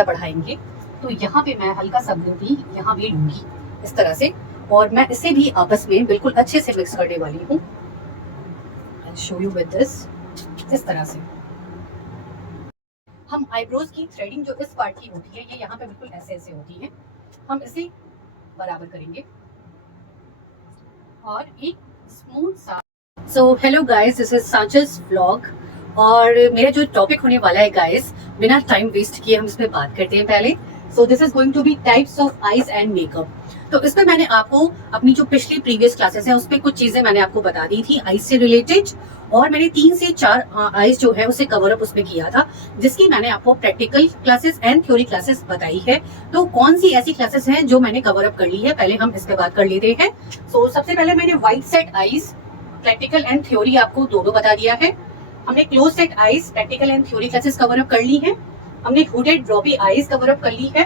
सा बढ़ाएंगे। तो यहाँ पे मैं हल्का सा ब्लू भी यहाँ भी लूंगी इस तरह से, और मैं इसे भी आपस में बिल्कुल अच्छे से मिक्स करने वाली हूँ। I show you with this, इस तरह से। हम आईब्रोज की थ्रेडिंग जो इस पार्ट की होती है, ये यहाँ पे बिल्कुल ऐसे ऐसे होती है, हम इसे बराबर करेंगे और एक स्मूथ सा। So hello guys, this is Sanchas vlog, और मेरा जो टॉपिक होने वाला है गाइस, बिना टाइम वेस्ट किए हम इस पे बात करते हैं पहले। So this is going to be types of eyes and makeup. तो इसमें मैंने आपको अपनी जो पिछली प्रीवियस क्लासेस है उसमें कुछ चीजें मैंने आपको बता दी थी आईज से रिलेटेड, और मैंने 3 से 4 आईज जो है उसे कवर अप उसमें किया था, जिसकी मैंने आपको practical classes and theory classes बताई है। तो कौन सी ऐसी क्लासेस हैं जो मैंने कवर अप कर ली है, पहले हम इस पे बात कर लेते हैं। सो सबसे पहले मैंने white set eyes practical and theory आपको दोनों बता दिया है। हमने close set eyes practical and theory classes cover up कर ली है। हमने hooded droopy eyes cover up कर ली है,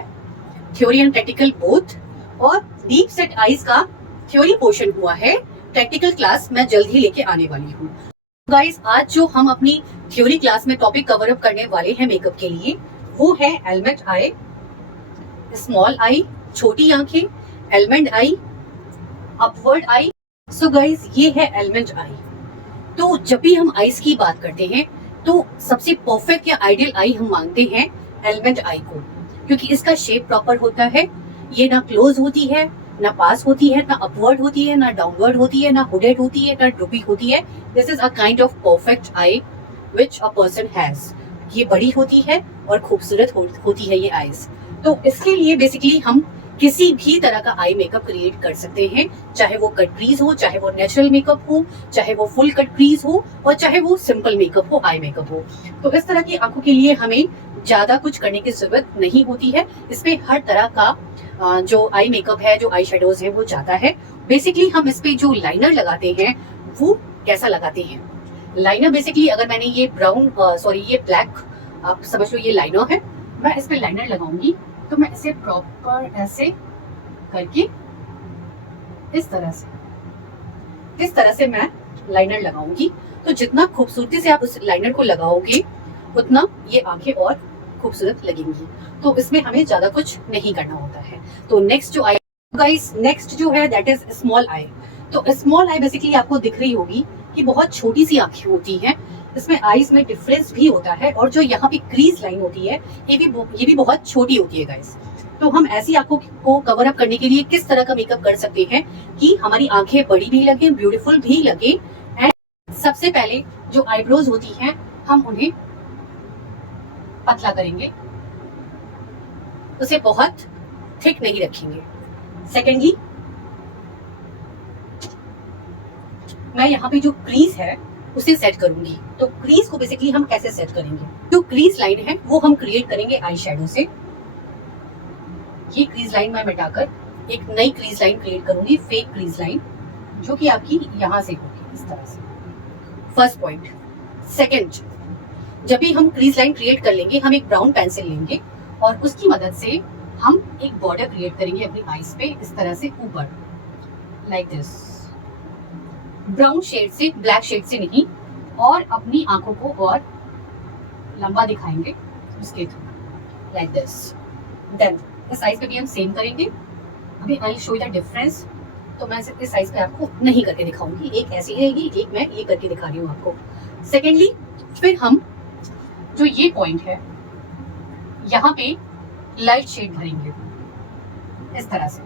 थ्योरी एंड प्रैक्टिकल बोथ। और डीप सेट आईज का थ्योरी पोर्शन हुआ है, प्रैक्टिकल क्लास मैं जल्द ही लेके आने वाली हूँ। गाइस, आज जो हम अपनी थ्योरी क्लास में टॉपिक कवर अप करने वाले हैं मेकअप के लिए, वो है एलमेंट आई, स्मॉल आई, छोटी आंखें, एलमेंट आई, अपवर्ड आई। सो गाइस, ये है एलमेंट आई। तो जब भी हम आईज की बात करते हैं तो सबसे परफेक्ट या आइडियल आई हम मानते हैं एलमेंट आई को, क्योंकि इसका शेप प्रॉपर होता है। ये ना क्लोज होती है, ना पास होती है, ना अपवर्ड होती है, ना डाउनवर्ड होती है, ना हुडेड होती है, ना ड्रूपी होती है। This is a kind of perfect I which a person has. ये बड़ी होती है और खूबसूरत होती है ये आईज। तो इसके लिए बेसिकली हम किसी भी तरह का आई मेकअप क्रिएट कर सकते हैं, चाहे वो कट क्रीज हो, चाहे वो नेचुरल मेकअप हो, चाहे वो फुल कट क्रीज हो, और चाहे वो सिंपल मेकअप हो, आई मेकअप हो। तो इस तरह की आंखों के लिए हमें ज्यादा कुछ करने की जरूरत नहीं होती है। इसमें हर तरह का जो आई मेकअप है, जो आई शेडोज है, वो जाता है। बेसिकली हम इस पे जो लाइनर लगाते हैं वो कैसा लगाते हैं। लाइनर बेसिकली, अगर मैंने ये ब्राउन ये ब्लैक, आप समझ लो ये लाइनर है, मैं इस पे लाइनर लगाऊंगी तो मैं इसे प्रॉपर ऐसे करके इस तरह से मैं लाइनर लगाऊंगी। तो जितना खूबसूरती से आप उस लाइनर को लगाओगे उतना ये आंखें और खूबसूरत लगेंगी। तो इसमें हमें ज्यादा कुछ नहीं करना होता है। तो नेक्स्ट जो आई गाइस, नेक्स्ट जो है दैट इज स्मॉल आई। तो स्मॉल आई बेसिकली आपको दिख रही होगी कि बहुत छोटी सी आंखें होती हैं। इसमें आईज में डिफरेंस भी होता है, और जो यहाँ पे क्रीज लाइन होती है ये भी बहुत छोटी होती है गाइस। तो हम ऐसी आंखों को कवर अप करने के लिए किस तरह का मेकअप कर सकते हैं कि हमारी आंखें बड़ी भी लगे, ब्यूटीफुल भी लगे। एंड सबसे पहले जो आईब्रोज होती हैं हम उन्हें पतला करेंगे, उसे बहुत थिक नहीं रखेंगे। सेकेंडली, मैं यहाँ पे जो क्रीज है उसे सेट करूंगी। तो क्रीज को बेसिकली हम कैसे सेट करेंगे, जो क्रीज लाइन है वो हम क्रिएट करेंगे आई शेडो से। ये क्रीज लाइन मैं मिटाकर एक नई क्रीज लाइन क्रिएट करूंगी, फेक क्रीज लाइन, जो कि आपकी यहां से होगी इस तरह से। First point. सेकेंड, जब भी हम क्रीज लाइन क्रिएट कर लेंगे, हम एक ब्राउन पेंसिल लेंगे और उसकी मदद से हम एक बॉर्डर क्रिएट करेंगे अपनी आईज पे, इस तरह से ऊपर, लाइक दिस। ब्राउन शेड से, ब्लैक शेड से नहीं, और अपनी आंखों को और लंबा दिखाएंगे उसके थ्रू, लाइक दिस। देन इस साइज पे भी हम सेम करेंगे। अभी आई शो द डिफरेंस। तो मैं इस साइज पे आपको नहीं करके दिखाऊंगी, एक ऐसी रहेगी, एक मैं ये करके दिखा रही हूँ आपको। सेकेंडली, फिर हम जो ये पॉइंट है यहाँ पे लाइट शेड भरेंगे इस तरह से,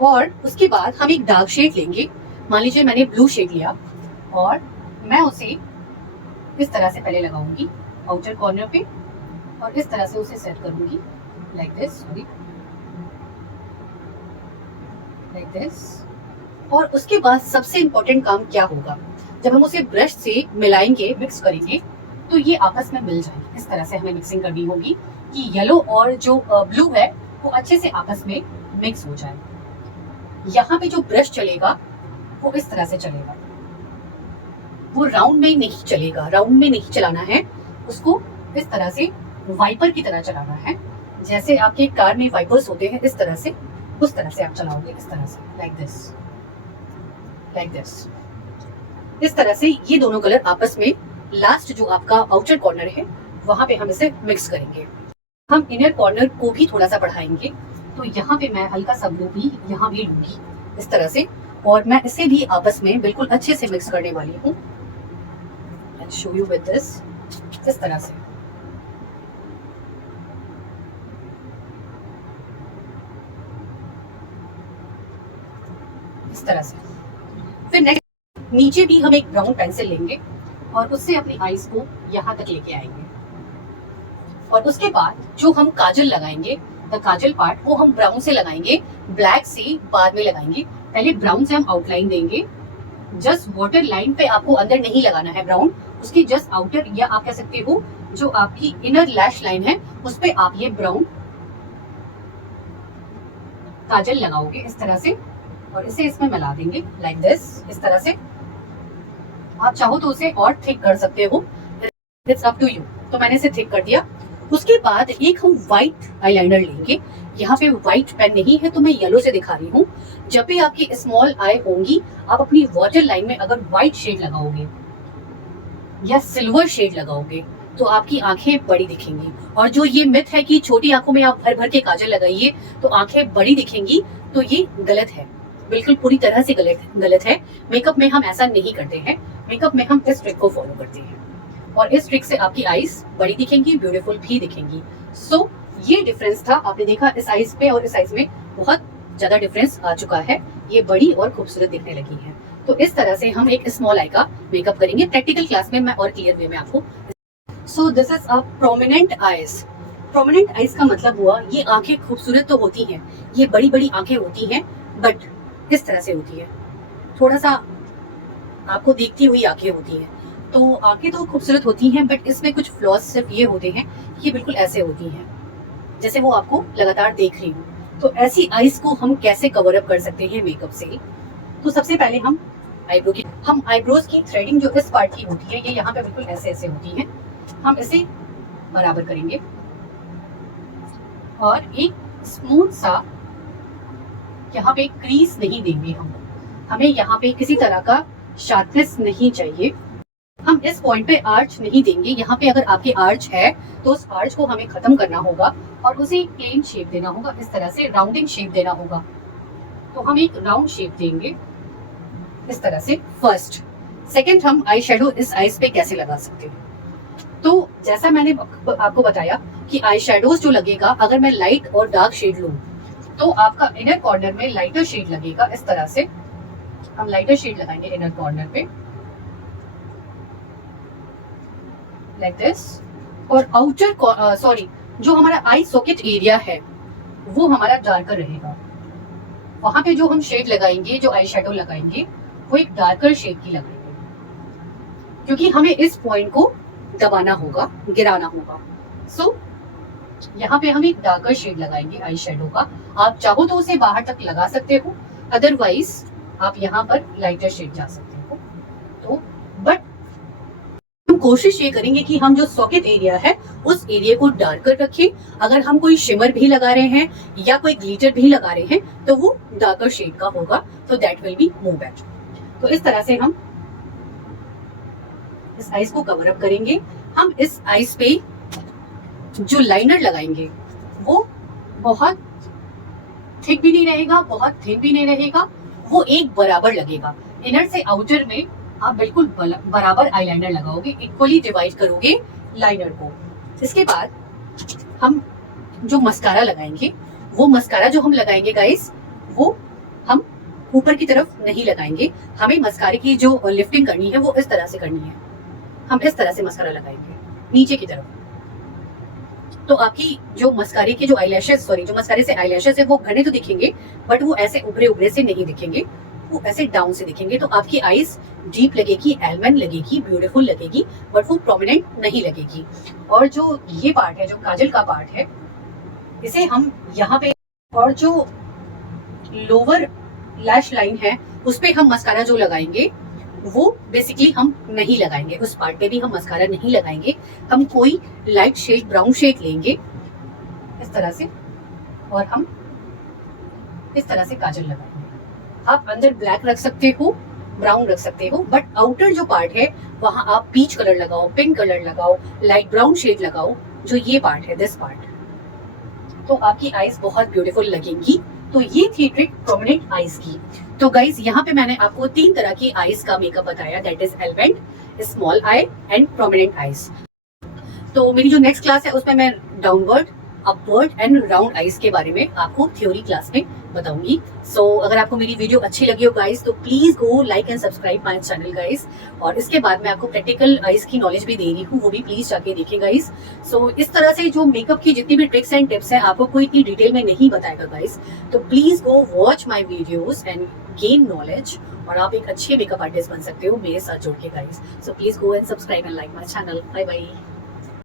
और उसके बाद हम एक डार्क शेड लेंगे। मान लीजिए मैंने ब्लू शेड लिया और मैं उसे इस तरह से पहले लगाऊंगी आउटर कॉर्नर पे, और इस तरह से उसे सेट करूंगी लाइक दिस, लाइक दिस। और उसके बाद सबसे इंपॉर्टेंट काम क्या होगा, जब हम उसे ब्रश से मिलाएंगे, मिक्स करेंगे, तो ये आपस में मिल जाएंगे। इस तरह से हमें मिक्सिंग करनी होगी कि येलो और जो ब्लू है वो अच्छे से आपस में मिक्स हो जाए। यहाँ पे जो ब्रश चलेगा वो इस तरह से चलेगा, वो राउंड में नहीं चलेगा, राउंड में नहीं चलाना है उसको, इस तरह से वाइपर की तरह चलाना है। जैसे आपके कार में वाइपर्स होते हैं इस तरह से, उस तरह से आप चलाओगे, इस तरह से, लाइक दिस, लाइक दिस। इस तरह से ये दोनों कलर आपस में लास्ट जो आपका आउटर कॉर्नर है वहां पे हम इसे मिक्स करेंगे। हम इनर कॉर्नर को भी थोड़ा सा बढ़ाएंगे, तो यहाँ पे मैं हल्का सा ब्लू भी यहाँ भी लूंगी इस तरह से, और मैं इसे भी आपस में बिल्कुल अच्छे से मिक्स करने वाली हूँ। शो यू विद दिस, इस तरह से। इस तरह से। फिर नेक्स्ट नीचे भी हम एक ब्राउन पेंसिल लेंगे और उससे अपनी आईज को यहाँ तक लेके आएंगे, और उसके बाद जो हम काजल लगाएंगे, द काजल पार्ट, वो हम ब्राउन से लगाएंगे, ब्लैक से बाद में लगाएंगे। पहले ब्राउन से हम आउटलाइन देंगे, जस्ट वाटर लाइन पे, आपको अंदर नहीं लगाना है ब्राउन, उसकी जस्ट आउटर, या आप कह सकते हो जो आपकी इनर लैश लाइन है उस पे आप ये ब्राउन काजल लगाओगे इस तरह से, और इसे इसमें मिला देंगे लाइक दिस, इस तरह से। आप चाहो तो उसे और थिक कर सकते हो, इट्स अप टू यू। तो मैंने इसे थिक कर दिया। उसके बाद एक हम व्हाइट आईलाइनर लेंगे। यहाँ पे व्हाइट पेन नहीं है तो मैं येलो से दिखा रही हूँ। जब भी आपकी स्मॉल आई होंगी, आप अपनी वाटर लाइन में अगर व्हाइट शेड लगाओगे या सिल्वर शेड लगाओगे तो आपकी आंखें बड़ी दिखेंगी। और जो ये मिथ है कि छोटी आंखों में आप भर भर के काजल लगाइए तो आंखें बड़ी दिखेंगी, तो ये गलत है, बिल्कुल पूरी तरह से गलत है। मेकअप में हम ऐसा नहीं करते हैं। मेकअप में हम इस ट्रिक को फॉलो करते हैं, और इस ट्रिक से आपकी आईज बड़ी दिखेंगी, ब्यूटीफुल भी दिखेंगी। सो ये डिफरेंस था, आपने देखा इस आईज पे और इस आईज में बहुत ज्यादा डिफरेंस आ चुका है, ये बड़ी और खूबसूरत दिखने लगी है। तो इस तरह से हम एक स्मॉल आई का मेकअप करेंगे। प्रैक्टिकल क्लास में मैं और क्लियर वे में आपको। सो this is a prominent eyes. Prominent eyes का मतलब हुआ ये आंखें खूबसूरत तो होती हैं, ये बड़ी बड़ी आंखें होती हैं, बट इस तरह से होती है, थोड़ा सा आपको देखती हुई आंखें होती हैं। तो आंखें तो खूबसूरत होती हैं, बट इसमें कुछ फ्लॉज सिर्फ ये होते हैं, ये बिल्कुल ऐसे होती हैं जैसे वो आपको लगातार देख रही हूँ। तो ऐसी आईज को हम कैसे कवर अप कर सकते हैं मेकअप से? तो सबसे पहले हम आईब्रोज की थ्रेडिंग जो इस पार्ट की होती है, ये यहाँ पे बिल्कुल ऐसे ऐसे होती है, हम इसे बराबर करेंगे और एक स्मूथ सा यहाँ पे क्रीज नहीं देंगे हम। हमें यहाँ पे किसी तरह का शार्पनेस नहीं चाहिए। हम इस पॉइंट पे आर्च नहीं देंगे। यहाँ पे अगर आपके आर्च है तो उस आर्च को हमें खत्म करना होगा और उसे एक प्लेन शेप देना होगा, इस तरह से राउंडिंग शेप देना होगा। तो हम एक राउंड शेप देंगे इस तरह से फर्स्ट। सेकंड, हम आई शेडो इस आईज पे कैसे लगा सकते हैं? तो जैसा मैंने आपको बताया कि आई शेडोज जो लगेगा, अगर मैं लाइट और डार्क शेड लूं तो आपका इनर कॉर्नर में लाइटर शेड लगेगा इस तरह से। हम लाइटर शेड लगाएंगे इनर कॉर्नर पे लाइक दिस, और आउटर जो हमारा आई सॉकेट एरिया है वो हमारा डार्कर रहेगा। वहां पे जो हम शेड लगाएंगे, जो आई शेडो लगाएंगे, वो एक डार्कर शेड की लगाएंगे, क्योंकि हमें इस पॉइंट को दबाना होगा, गिराना होगा। सो यहाँ पे हम एक डार्कर शेड लगाएंगे आई शेडो का। आप चाहो तो उसे बाहर तक लगा सकते हो, अदरवाइज आप यहाँ पर लाइटर शेड जा सकते हो। तो बट हम कोशिश ये करेंगे कि हम जो सॉकेट एरिया है उस एरिया को डार्कर रखें। अगर हम कोई शिमर भी लगा रहे हैं या कोई ग्लिटर भी लगा रहे हैं तो वो डार्कर शेड का होगा, तो that will be more better. तो इस तरह से हम इस आईज को कवर अप करेंगे। हम इस आईज पे जो लाइनर लगाएंगे वो बहुत थिक भी नहीं रहेगा, बहुत थिन भी नहीं रहेगा, वो एक बराबर लगेगा। इनर से आउटर में आप बिल्कुल बराबर आईलाइनर लगाओगे, इक्वली डिवाइड करोगे लाइनर को। इसके बाद हम जो मस्कारा लगाएंगे, वो मस्कारा जो हम लगाएंगे गाइस, वो हम ऊपर की तरफ नहीं लगाएंगे। हमें मस्कारे की जो लिफ्टिंग करनी है वो इस तरह से करनी है। हम इस तरह से मस्कारा लगाएंगे नीचे की तरफ। तो आपकी जो मस्कारे के जो आईलैशेस, जो मस्कारे से आईलैशेस है वो घने तो दिखेंगे, बट वो ऐसे उभरे उभरे से नहीं दिखेंगे, वो ऐसे डाउन से दिखेंगे। तो आपकी आईज डीप लगेगी, एलमन लगेगी, ब्यूटीफुल लगेगी, बट वो प्रोमिनेंट नहीं लगेगी। और जो ये पार्ट है, जो काजल का पार्ट है, इसे हम यहाँ पे, और जो लोअर लैश लाइन है उस पे हम मस्कारा जो लगाएंगे वो बेसिकली हम नहीं लगाएंगे, उस पार्ट पे भी हम मस्कारा नहीं लगाएंगे। हम कोई लाइट शेड, ब्राउन शेड लेंगे इस तरह से, और हम इस तरह से काजल लगाएंगे। आप अंदर ब्लैक रख सकते हो ब्राउन रख सकते हो, बट आउटर जो पार्ट है वहां आप पीच कलर लगाओ, पिंक कलर लगाओ, लाइट ब्राउन शेड लगाओ। जो ये पार्ट है, दिस पार्ट, तो आपकी आईज बहुत ब्यूटीफुल लगेंगी। तो ये थी ट्रिक प्रोमिनेंट आईज की। तो गाइज यहाँ पे मैंने आपको 3 तरह की आईज का मेकअप बताया, that is elephant, small I and prominent eyes. तो मेरी जो नेक्स्ट क्लास है उसमें मैं downward, upward and round eyes के बारे में आपको थ्योरी क्लास में बताऊंगी। सो अगर आपको मेरी वीडियो अच्छी लगी हो गाइस तो please go like and subscribe my channel guys. और इसके बाद मैं आपको प्रैक्टिकल आईज की नॉलेज भी दे रही हूँ, वो भी प्लीज जाके देखिए गाइस। सो इस तरह से जो मेकअप की जितनी भी ट्रिक्स एंड टिप्स हैं आपको कोई इतनी डिटेल में नहीं बताएगा गाइस। तो please go watch my videos and gain knowledge, और आप एक अच्छे मेकअप आर्टिस्ट बन सकते हो मेरे साथ जुड़ के guys. So please go and subscribe and like my channel. Bye bye.